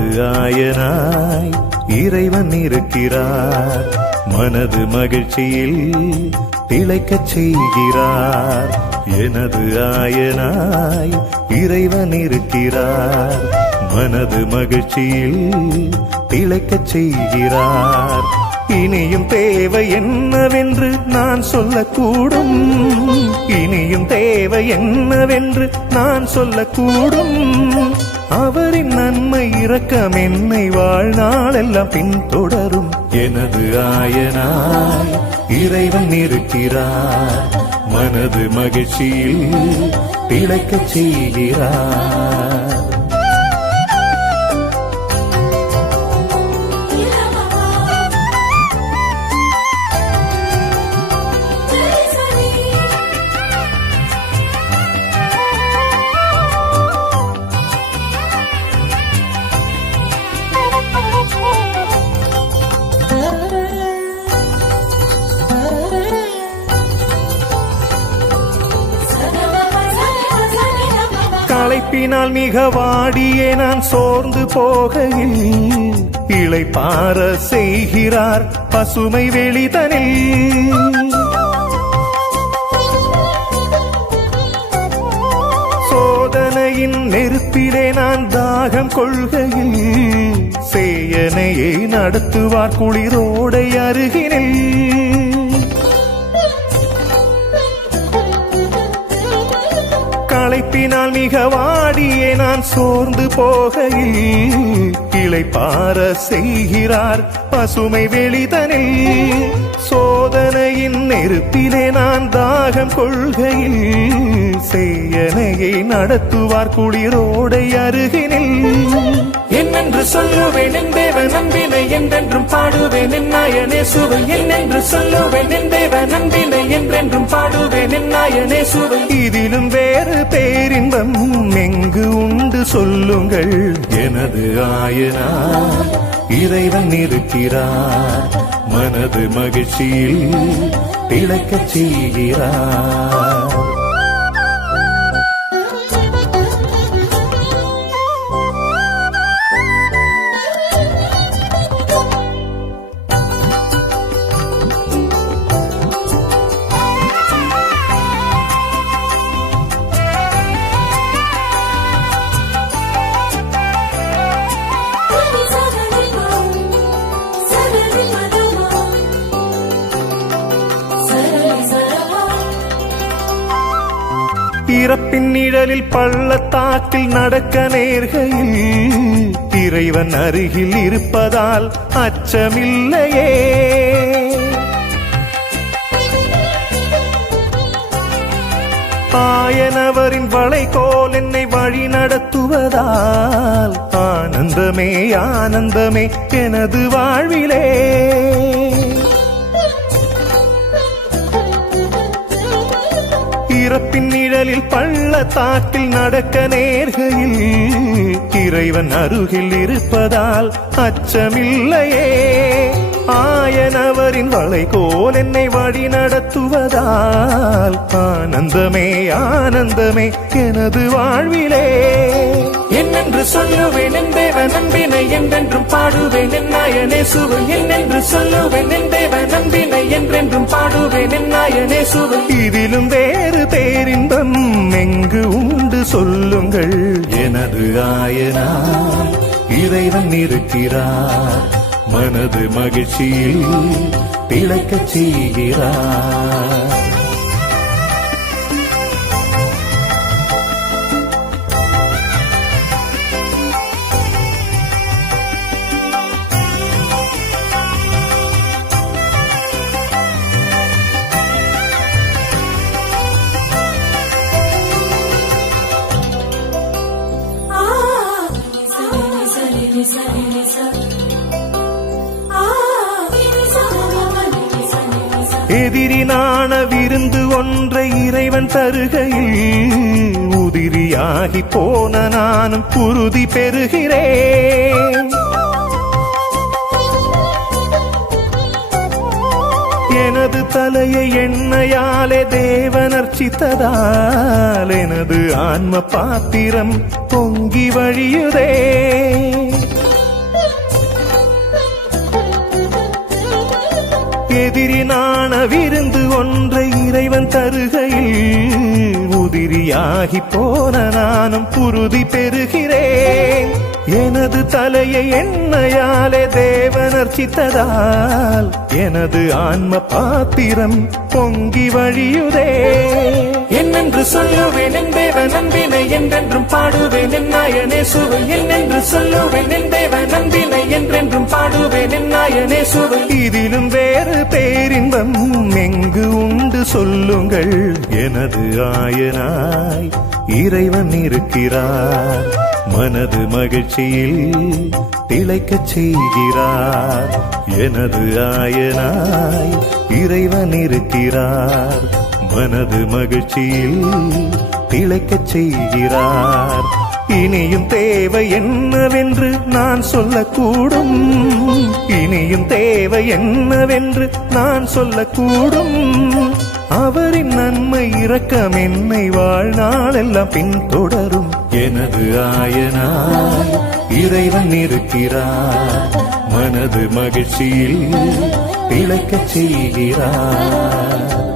ஆயனாய் இறைவன் இருக்கிறார். மனது மகிழ்ச்சியில் திளைக்கச் செய்கிறார். எனது ஆயனாய் இறைவன் இருக்கிறார். மனது மகிழ்ச்சியில் திளைக்கச் செய்கிறார். இனியும் தேவை என்னவென்று நான் சொல்லக்கூடும். இனியும் தேவை என்னவென்று நான் சொல்லக்கூடும். அவரின் நன்மை இரக்கம் என்னை வாழ்நாளெல்லாம் பின்தொடரும். எனது ஆயனாய் இறைவன் இருக்கிறார். மனது மகிழ்ச்சியில் திளைக்கச் செய்கிறார். களைப்பினால் மிக வாடியே நான் சோர்ந்து போகையில். இழைப்பார செய்கிறார் பசுமை வெளிதனில். சோதனையின் நெருப்பிலே நான் தாகம் கொள்கையில். சேயனையை நடத்துவார் குளிரோடை அருகினில். களைப்பினால் மிக வாடியே நான் சோர்ந்து போகையில் கிளை பார செய்கிறார் பசுமை வெளிதனில். சோதனையின் நெருப்பிலே நான் தாகம் கொள்கையில் செய்யனையை நடத்துவார் குளிரோடை அருகினில். சொல்லுவேன் என் தேவ நம்பினை என்றென்றும் பாடுவேன் என் நாயனே சுவை. என்னென்று சொல்லுவேன் என் தேவ நம்பினை என்றென்றும் பாடுவேன் என் நாயனே சுவை. இதிலும் வேறு பேரின்பம் எங்கு உண்டு சொல்லுங்கள். எனது ஆயனா இறைவன் இருக்கிறார். மனது மகிழ்ச்சியில் திளைக்கச் செய்கிறார். இறப்பின் நிழலில் பள்ளத்தாக்கில் நடக்க நேர்கையில் இறைவன் அருகில் இருப்பதால் அச்சமில்லையே. ஆயனவரின் வளைகோல் என்னை வழி நடத்துவதால் ஆனந்தமே ஆனந்தமே எனது வாழ்விலே. பள்ளத்தாக்கில் நடக்க நேர்கையில் இறைவன் அருகில் இருப்பதால் அச்சமில்லையே. ஆயனவரின் வளைகோல் என்னை வழி நடத்துவதால் ஆனந்தமே ஆனந்தமே எனது வாழ்விலே. என்னென்று சொல்லுவேன் என் தேவ நம்பினை என்றென்றும் பாடுவேன் என் நாயனே சுவை. என்னென்று சொல்லுவேன் என் தேவ நம்பினை என்றென்றும் பாடுவேன் என் நாயனே சுவை. இதிலும் வேறு பேரின்பம் எங்கு உண்டு சொல்லுங்கள். எனது ஆயனா இறைவன் இருக்கிறார். மனது மகிழ்ச்சியில் திளைக்கச் செய்கிறார். எதிரினான விருந்து ஒன்றை இறைவன் தருகையில் உதிரியாகி போன நானும் குருதி பெறுகிறேன். எனது தலையை எண்ணையாலே தேவன் அர்ச்சித்ததால் எனது ஆன்ம பாத்திரம் பொங்கி வழியுதே. எதிரி நாண விருந்து ஒன்றை இறைவன் தருகையில் உதிரியாகி போன நானும் புருதி பெறுகிறேன். எனது தலையை எண்ணெயாலே தேவனர்ச்சித்ததால் எனது ஆன்ம பாத்திரம் பொங்கி வழியுதே. என்னென்று சொல்லுவேன் என் தேவ நம்பினை என்றென்றும் பாடுவேன் என் நாயனே சுவை என்னென்று சொல்லுவேன் என் தேவ நம்பினை என்றென்றும் பாடுவேன் என் நாயனே சுவை இதிலும் வேறு பேரின்பம் எங்கு உண்டு சொல்லுங்கள். எனது ஆயனாய் இறைவன் இருக்கிறார். மனது மகிழ்ச்சியில் திளைக்கச் செய்கிறார். எனது ஆயனாய் இறைவன் இருக்கிறார். மனது மகிழ்ச்சியில் திளைக்கச் செய்கிறார். இனியும் தேவை என்னவென்று நான் சொல்லக்கூடும். இனியும் தேவை என்னவென்று நான் சொல்லக்கூடும். அவரின் நன்மை இரக்கம் என்னை வாழ்நாளெல்லாம் பின்தொடரும். எனது ஆயனாய் இறைவன் இருக்கிறார். மனது மகிழ்ச்சியில் இழக்கச் செய்கிறார்.